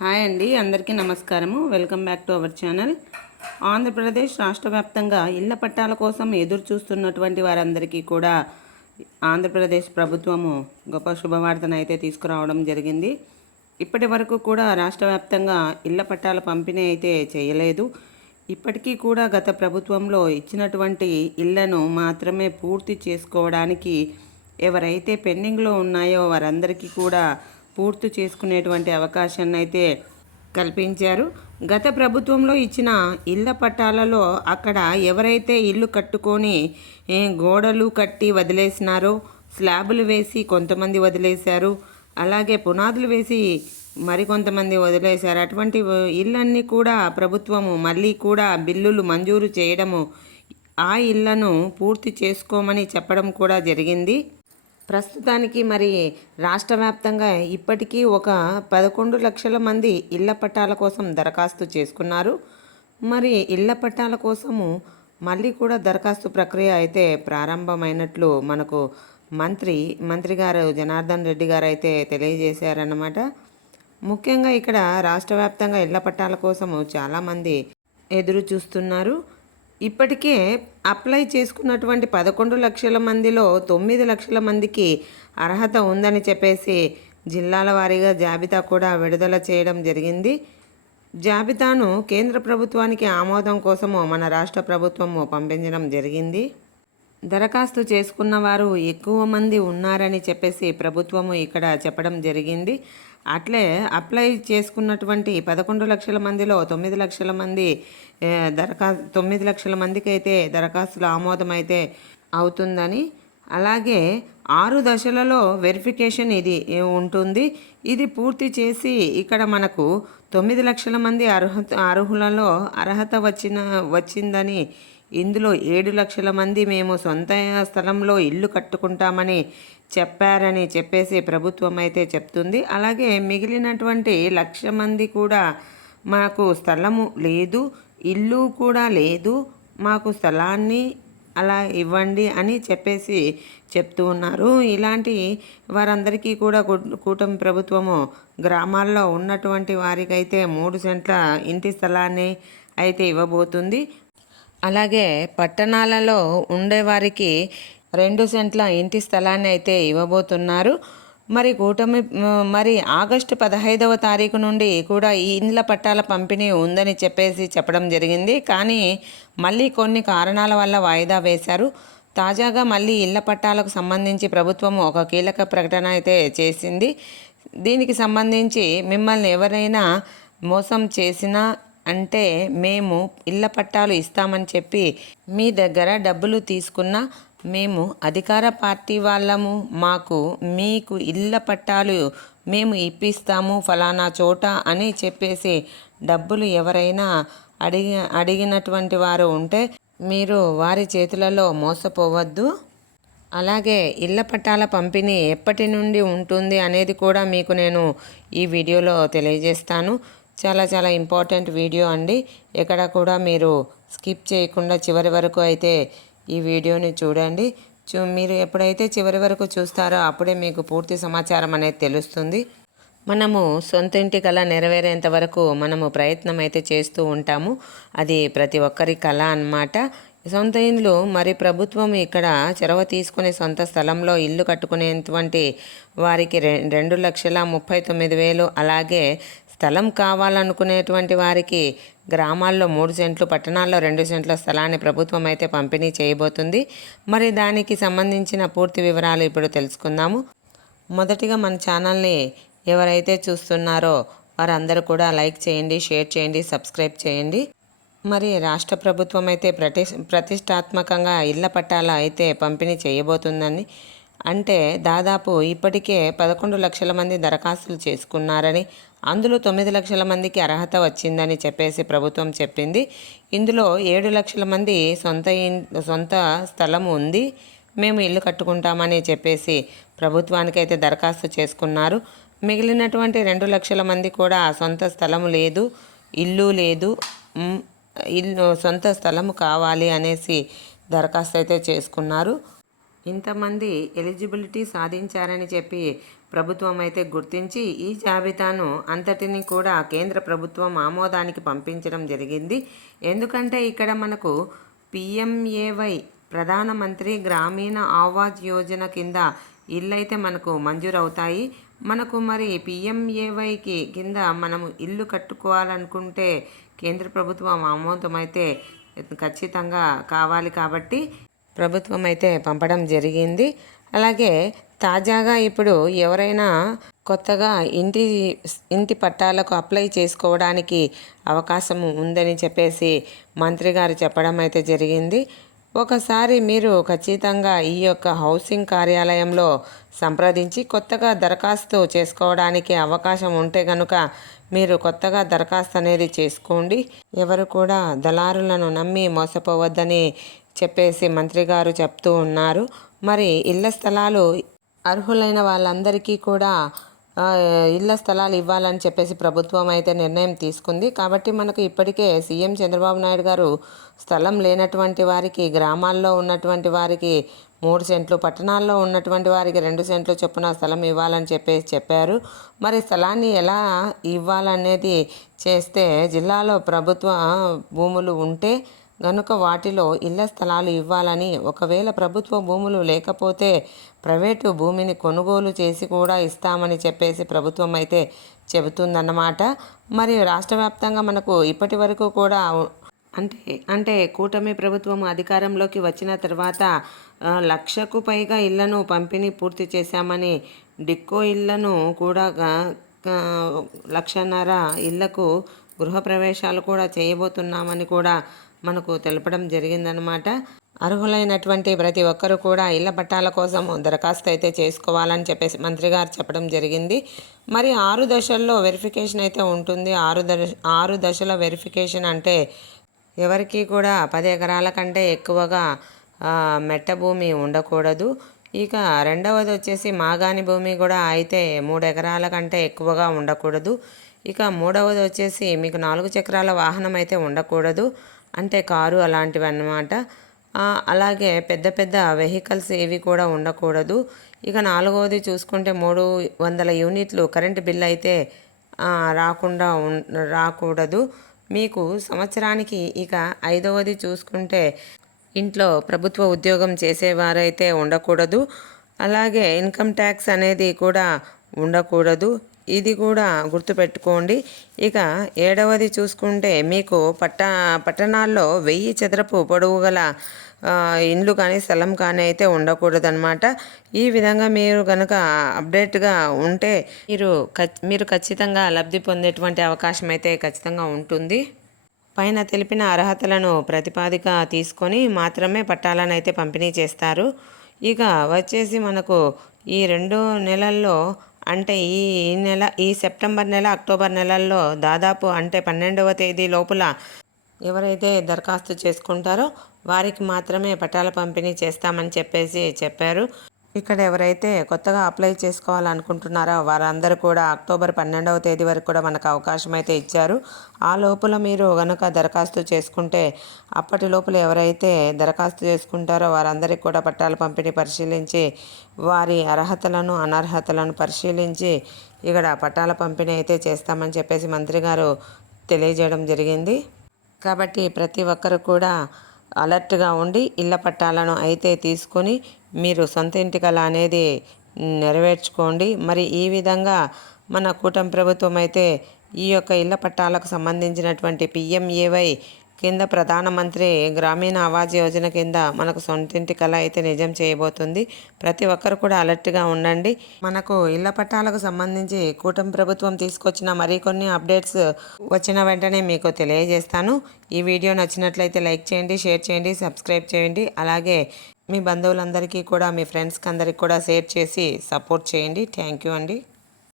Hi అండి, అందరికీ నమస్కారము. Welcome back to our channel. Andhra Pradesh రాష్ట్ర వ్యాప్తంగా ఇళ్ల పట్టాల కోసం ఎదురు చూస్తున్నటువంటి వారందరికీ కూడా ఆంధ్రప్రదేశ్ ప్రభుత్వము గొప్ప శుభవార్తను అయితే తీసుకురావడం జరిగింది. ఇప్పటి వరకు కూడా రాష్ట్ర వ్యాప్తంగా ఇళ్ల పట్టాల పంపిణీ అయితే చేయలేదు. ఇప్పటికీ కూడా గత ప్రభుత్వంలో ఇచ్చినటువంటి ఇళ్లను మాత్రమే పూర్తి చేసుకోవడానికి ఎవరైతే పెండింగ్లో ఉన్నాయో వారందరికీ కూడా పూర్తి చేసుకునేటువంటి అవకాశాన్ని అయితే కల్పించారు. గత ప్రభుత్వంలో ఇచ్చిన ఇళ్ల పట్టాలలో అక్కడ ఎవరైతే ఇల్లు కట్టుకొని గోడలు కట్టి వదిలేసినారో, స్లాబులు వేసి కొంతమంది వదిలేశారు, అలాగే పునాదులు వేసి మరికొంతమంది వదిలేశారు. అటువంటి ఇళ్ళన్నీ కూడా ప్రభుత్వము మళ్ళీ కూడా బిల్లులు మంజూరు చేయడము, ఆ ఇళ్లను పూర్తి చేసుకోమని చెప్పడం కూడా జరిగింది. ప్రస్తుతానికి మరి రాష్ట్ర వ్యాప్తంగా ఇప్పటికీ ఒక 11 లక్షల మంది ఇళ్ల పట్టాల కోసం దరఖాస్తు చేసుకున్నారు. మరి ఇళ్ల పట్టాల కోసము మళ్ళీ కూడా దరఖాస్తు ప్రక్రియ అయితే ప్రారంభమైనట్లు మనకు మంత్రి గారు జనార్దన్ రెడ్డి గారు అయితే తెలియజేశారన్నమాట. ముఖ్యంగా ఇక్కడ రాష్ట్ర వ్యాప్తంగా ఇళ్ల పట్టాల కోసము చాలామంది ఎదురు చూస్తున్నారు. ఇప్పటికే అప్లై చేసుకున్నటువంటి 11 లక్షల మందిలో 9 లక్షల మందికి అర్హత ఉందని చెప్పేసి జిల్లాల వారీగా జాబితా కూడా విడుదల చేయడం జరిగింది. జాబితాను కేంద్ర ప్రభుత్వానికి ఆమోదం కోసము మన రాష్ట్ర ప్రభుత్వము పంపించడం జరిగింది. దరఖాస్తు చేసుకున్న వారు ఎక్కువ మంది ఉన్నారని చెప్పేసి ప్రభుత్వము ఇక్కడ చెప్పడం జరిగింది. అట్లే అప్లై చేసుకున్నటువంటి 11 లక్షల మందిలో 9 లక్షల మంది 9 లక్షల మందికి అయితే దరఖాస్తుల ఆమోదం అయితే అవుతుందని, అలాగే 6 దశలలో వెరిఫికేషన్ ఇది ఉంటుంది. ఇది పూర్తి చేసి ఇక్కడ మనకు 9 లక్షల మంది అర్హులలో అర్హత వచ్చిందని, ఇందులో 7 లక్షల మంది మేము సొంత స్థలంలో ఇల్లు కట్టుకుంటామని చెప్పారని చెప్పేసి ప్రభుత్వం అయితే చెప్తుంది. అలాగే మిగిలినటువంటి 1,00,000 మంది కూడా మాకు స్థలము లేదు, ఇల్లు కూడా లేదు, మాకు స్థలాన్ని అలా ఇవ్వండి అని చెప్పేసి చెప్తూ ఉన్నారు. ఇలాంటి వారందరికీ కూడా కూటమి ప్రభుత్వము గ్రామాల్లో ఉన్నటువంటి వారికైతే 3 సెంట్ల ఇంటి స్థలాన్ని అయితే ఇవ్వబోతుంది. అలాగే పట్టణాలలో ఉండేవారికి 2 సెంట్ల ఇంటి స్థలాన్ని అయితే ఇవ్వబోతున్నారు. మరి ఆగస్టు 15వ తారీఖు నుండి కూడా ఈ ఇండ్ల పట్టాల పంపిణీ ఉందని చెప్పేసి చెప్పడం జరిగింది. కానీ మళ్ళీ కొన్ని కారణాల వల్ల వాయిదా వేశారు. తాజాగా మళ్ళీ ఇళ్ల పట్టాలకు సంబంధించి ప్రభుత్వం ఒక కీలక ప్రకటన అయితే చేసింది. దీనికి సంబంధించి మిమ్మల్ని ఎవరైనా మోసం చేసినా అంటే మేము ఇళ్ల పట్టాలు ఇస్తామని చెప్పి మీ దగ్గర డబ్బులు తీసుకున్నా మేము అధికార పార్టీ వాళ్ళము, మీకు ఇళ్ల పట్టాలు మేము ఇప్పిస్తాము ఫలానా చోట అని చెప్పేసి డబ్బులు ఎవరైనా అడిగినటువంటి వారు ఉంటే మీరు వారి చేతులలో మోసపోవద్దు. అలాగే ఇళ్ల పట్టాల పంపిణీ ఎప్పటి నుండి ఉంటుంది అనేది కూడా మీకు నేను ఈ వీడియోలో తెలియజేస్తాను. చాలా చాలా ఇంపార్టెంట్ వీడియో అండి. ఎక్కడ కూడా మీరు స్కిప్ చేయకుండా చివరి వరకు అయితే ఈ వీడియోని చూడండి. మీరు ఎప్పుడైతే చివరి వరకు చూస్తారో అప్పుడే మీకు పూర్తి సమాచారం అనేది తెలుస్తుంది. మనము సొంత ఇంటి కళ నెరవేరేంత వరకు మనము ప్రయత్నం అయితే చేస్తూ ఉంటాము. అది ప్రతి ఒక్కరి కళ అన్నమాట. సొంత ఇల్లు మరి ప్రభుత్వం ఇక్కడ చొరవ తీసుకునే సొంత స్థలంలో ఇల్లు కట్టుకునేటువంటి వారికి 2,39,000, అలాగే స్థలం కావాలనుకునేటువంటి వారికి గ్రామాల్లో 3 సెంట్లు, పట్టణాల్లో 2 సెంట్ల స్థలాన్ని ప్రభుత్వం అయితే పంపిణీ చేయబోతుంది. మరి దానికి సంబంధించిన పూర్తి వివరాలు ఇప్పుడు తెలుసుకుందాము. మొదటిగా మన ఛానల్ని ఎవరైతే చూస్తున్నారో వారందరూ కూడా లైక్ చేయండి, షేర్ చేయండి, సబ్స్క్రైబ్ చేయండి. మరి రాష్ట్ర ప్రభుత్వం అయితే ప్రతిష్టాత్మకంగా ఇళ్ల పట్టాల అయితే పంపిణీ చేయబోతుందని, అంటే దాదాపు ఇప్పటికే 11 లక్షల మంది దరఖాస్తులు చేసుకున్నారని, అందులో 9 లక్షల మందికి అర్హత వచ్చిందని చెప్పేసి ప్రభుత్వం చెప్పింది. ఇందులో 7 లక్షల మంది సొంత స్థలం ఉంది, మేము ఇల్లు కట్టుకుంటామని చెప్పేసి ప్రభుత్వానికి అయితే దరఖాస్తు చేసుకున్నారు. మిగిలినటువంటి 2 లక్షల మంది కూడా సొంత స్థలము లేదు, ఇల్లు లేదు, సొంత స్థలము కావాలి అనేసి దరఖాస్తు అయితే చేసుకున్నారు. ఇంతమంది ఎలిజిబిలిటీ సాధించారని చెప్పి ప్రభుత్వం అయితే గుర్తించి ఈ జాబితాను అంతటిని కూడా కేంద్ర ప్రభుత్వం ఆమోదానికి పంపించడం జరిగింది. ఎందుకంటే ఇక్కడ మనకు పిఎంఏవై ప్రధానమంత్రి గ్రామీణ ఆవాజ్ యోజన కింద ఇల్లు అయితే మనకు మంజూరవుతాయి. మనకు మరి పిఎంఏవైకి కింద మనము ఇల్లు కట్టుకోవాలనుకుంటే కేంద్ర ప్రభుత్వం ఆమోదం అయితే ఖచ్చితంగా కావాలి కాబట్టి ప్రభుత్వం అయితే పంపడం జరిగింది. అలాగే తాజాగా ఇప్పుడు ఎవరైనా కొత్తగా ఇంటి పట్టాలకు అప్లై చేసుకోవడానికి అవకాశం ఉందని చెప్పేసి మంత్రి గారు చెప్పడం అయితే జరిగింది. ఒకసారి మీరు ఖచ్చితంగా ఈ యొక్క హౌసింగ్ కార్యాలయంలో సంప్రదించి కొత్తగా దరఖాస్తు చేసుకోవడానికి అవకాశం ఉంటే కనుక మీరు కొత్తగా దరఖాస్తు అనేది చేసుకోండి. ఎవరు కూడా దళారులను నమ్మి మోసపోవద్దని చెప్పేసి మంత్రి గారు చెప్తూ ఉన్నారు. మరి ఇళ్ల స్థలాలు అర్హులైన వాళ్ళందరికీ కూడా ఇళ్ల స్థలాలు ఇవ్వాలని చెప్పేసి ప్రభుత్వం అయితే నిర్ణయం తీసుకుంది. కాబట్టి మనకు ఇప్పటికే సీఎం చంద్రబాబు నాయుడు గారు స్థలం లేనటువంటి వారికి, గ్రామాల్లో ఉన్నటువంటి వారికి 3 సెంట్లు, పట్టణాల్లో ఉన్నటువంటి వారికి 2 సెంట్లు చొప్పున స్థలం ఇవ్వాలని చెప్పేసి చెప్పారు. మరి స్థలాన్ని ఎలా ఇవ్వాలనేది చేస్తే జిల్లాలో ప్రభుత్వ భూములు ఉంటే గనుక వాటిలో ఇళ్ల స్థలాలు ఇవ్వాలని, ఒకవేళ ప్రభుత్వ భూములు లేకపోతే ప్రైవేటు భూమిని కొనుగోలు చేసి కూడా ఇస్తామని చెప్పేసి ప్రభుత్వం అయితే చెబుతుందన్నమాట. మరి రాష్ట్ర వ్యాప్తంగా మనకు ఇప్పటి వరకు కూడా అంటే కూటమి ప్రభుత్వం అధికారంలోకి వచ్చిన తర్వాత 1,00,000కు పైగా ఇళ్లను పంపిణీ పూర్తి చేశామని, డిక్కో ఇళ్లను కూడా 1,50,000 ఇళ్లకు గృహప్రవేశాలు కూడా చేయబోతున్నామని కూడా మనకు తెలపడం జరిగిందనమాట. అర్హులైనటువంటి ప్రతి ఒక్కరూ కూడా ఇళ్ల పట్టాల కోసం దరఖాస్తు అయితే చేసుకోవాలని చెప్పేసి మంత్రి గారు చెప్పడం జరిగింది. మరి 6 దశల్లో వెరిఫికేషన్ అయితే ఉంటుంది. 6 దశల వెరిఫికేషన్ అంటే ఎవరికి కూడా 10 ఎకరాల కంటే ఎక్కువగా మెట్ట భూమి ఉండకూడదు. ఇక రెండవది వచ్చేసి మాగాణి భూమి కూడా అయితే 3 ఎకరాల కంటే ఎక్కువగా ఉండకూడదు. ఇక మూడవది వచ్చేసి మీకు 4 చక్రాల వాహనం అయితే ఉండకూడదు, అంటే కారు అలాంటివి అన్నమాట. అలాగే పెద్ద పెద్ద వెహికల్స్ ఏవి కూడా ఉండకూడదు. ఇక 4వది చూసుకుంటే 300 యూనిట్లు కరెంటు బిల్ అయితే రాకూడదు మీకు సంవత్సరానికి. ఇక 5వది చూసుకుంటే ఇంట్లో ప్రభుత్వ ఉద్యోగం చేసేవారైతే ఉండకూడదు. అలాగే ఇన్కమ్ ట్యాక్స్ అనేది కూడా ఉండకూడదు. ఇది కూడా గుర్తుపెట్టుకోండి. ఇక 7వది చూసుకుంటే మీకు పట్టణాల్లో 1000 చదరపు పొడవు గల ఇండ్లు కానీ స్థలం కానీ అయితే ఉండకూడదన్నమాట. ఈ విధంగా మీరు కనుక అప్డేట్గా ఉంటే మీరు ఖచ్చితంగా లబ్ధి పొందేటువంటి అవకాశం అయితే ఖచ్చితంగా ఉంటుంది. పైన తెలిపిన అర్హతలను ప్రతిపాదిక తీసుకొని మాత్రమే పట్టాలను అయితే పంపిణీ చేస్తారు. ఇక వచ్చేసి మనకు ఈ 2 నెలల్లో అంటే ఈ సెప్టెంబర్ నెల, అక్టోబర్ నెలల్లో దాదాపు అంటే 12వ తేదీ లోపల ఎవరైతే దరఖాస్తు చేసుకుంటారో వారికి మాత్రమే పట్టాల పంపిణీ చేస్తామని చెప్పేసి చెప్పారు. ఇక్కడ ఎవరైతే కొత్తగా అప్లై చేసుకోవాలనుకుంటున్నారో వారందరూ కూడా అక్టోబర్ 12వ తేదీ వరకు కూడా మనకు అవకాశం అయితే ఇచ్చారు. ఆ లోపల మీరు కనుక దరఖాస్తు చేసుకుంటే అప్పటి లోపల ఎవరైతే దరఖాస్తు చేసుకుంటారో వారందరికీ కూడా పట్టాల పంపిణీ పరిశీలించి వారి అర్హతలను అనర్హతలను పరిశీలించి ఇక్కడ పట్టాల పంపిణీ అయితే చేస్తామని చెప్పేసి మంత్రి గారు తెలియజేయడం జరిగింది. కాబట్టి ప్రతి ఒక్కరు కూడా అలర్ట్గా ఉండి ఇళ్ల పట్టాలను అయితే తీసుకొని మీరు సొంత ఇంటి కల అనేది నెరవేర్చుకోండి. మరి ఈ విధంగా మన కూటమి ప్రభుత్వం అయితే ఈ యొక్క ఇళ్ల పట్టాలకు సంబంధించినటువంటి పిఎంఏవై కింద ప్రధానమంత్రి గ్రామీణ ఆవాజ్ యోజన కింద మనకు సొంతింటి కళ అయితే నిజం చేయబోతుంది. ప్రతి ఒక్కరు కూడా అలర్ట్గా ఉండండి. మనకు ఇళ్ల పట్టాలకు సంబంధించి కూటమి ప్రభుత్వం తీసుకొచ్చిన మరికొన్ని అప్డేట్స్ వచ్చిన వెంటనే మీకు తెలియజేస్తాను. ఈ వీడియో నచ్చినట్లయితే లైక్ చేయండి, షేర్ చేయండి, సబ్స్క్రైబ్ చేయండి. అలాగే మీ బంధువులందరికీ కూడా, మీ ఫ్రెండ్స్కి అందరికీ కూడా షేర్ చేసి సపోర్ట్ చేయండి. థ్యాంక్ యూ అండి.